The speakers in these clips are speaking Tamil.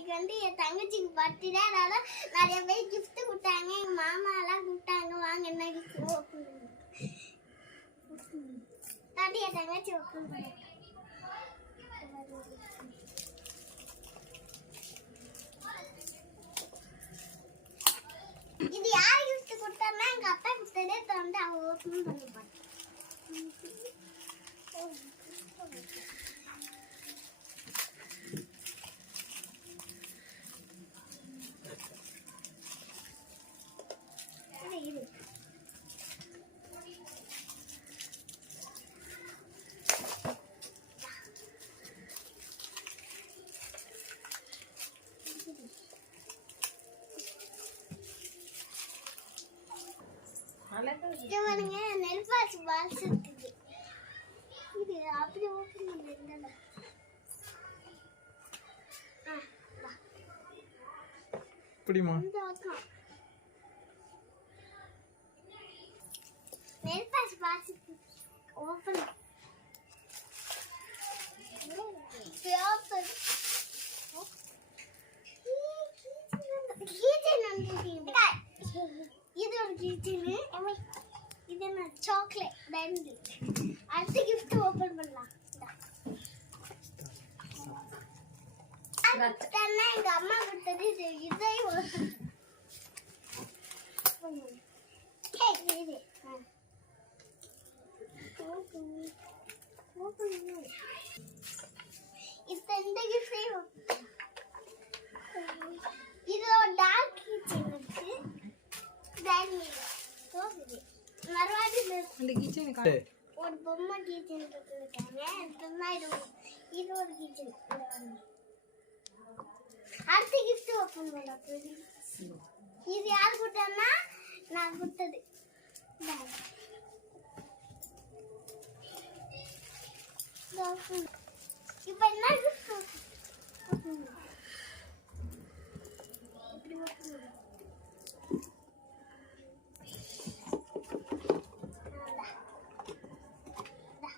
இன்னைக்கு வந்து என் தங்கச்சிக்கு பர்த்டே அதனால நிறைய பேர் கிஃப்ட் கொடுத்தாங்க. எங்க மாமா எல்லாம் வாங்க என்ன கிஃப்ட் ஓப்பன் தாட்டி என் தங்கச்சி ஓப்பன் பண்ணு இது யார் கிஃப்ட் கொடுத்தாருன்னா எங்க அப்பா கிஃப்டே திறந்து அவன் ஓப்பன் பண்ணி பார்த்தா இரு, பாருங்க நெல்பாசி பால்ஸ் இருக்குது இது அப்படி ஓப்பன் இப்படிமா பக்கம். நெல்பாசி பால்ஸ் இது ஒரு கீச்சனு இது என்ன சாக்லேட் ரெண்டு அடுத்த gift ஓபன் பண்ணலாம் இந்தா. கொடுத்தேன்னா எங்க அம்மா கொடுத்தது இது இதை அந்த கிச்சனுக்கு ஒரு பொம்மை கிச்சன் இருக்காங்க இது இது ஒரு கிச்சன் அடுத்த கிஃப்ட் ஓப்பன் பண்ண இது யார் கொடுத்தா நான் கொடுத்தது. இந்தாங்க. இதோ open. இப்ப என்ன gift open? open பண்ணு. இப்படி open பண்ணு. அவ்வளவுதான். இந்தா.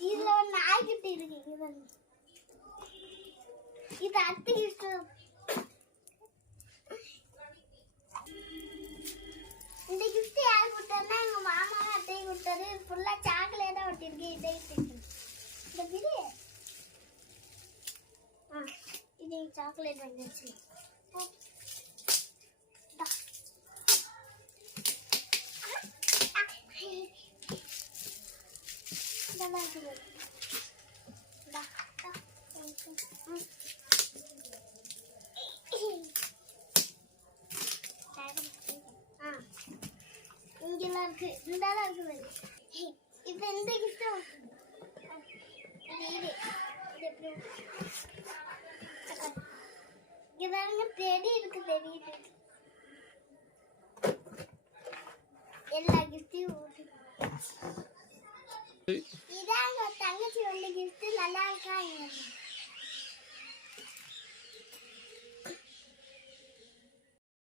இதுல ஒரு இது அத்தை இஷ்டம் இந்த கிஃப்ட் யார் கொடுத்தாருன்னா எங்க மாமா அத்தை கொடுத்தாரு ஃபுல்லா சாக்லேட்டா ஒட்டிருக்கு இதை இந்த பிடி இது சாக்லேட் வந்துச்சு ഇതെന്റെ ഇഷ്ടമാണ് ഇതങ്ങനെ തേടി ഇരിക്കും തേടി ഇരിക്കും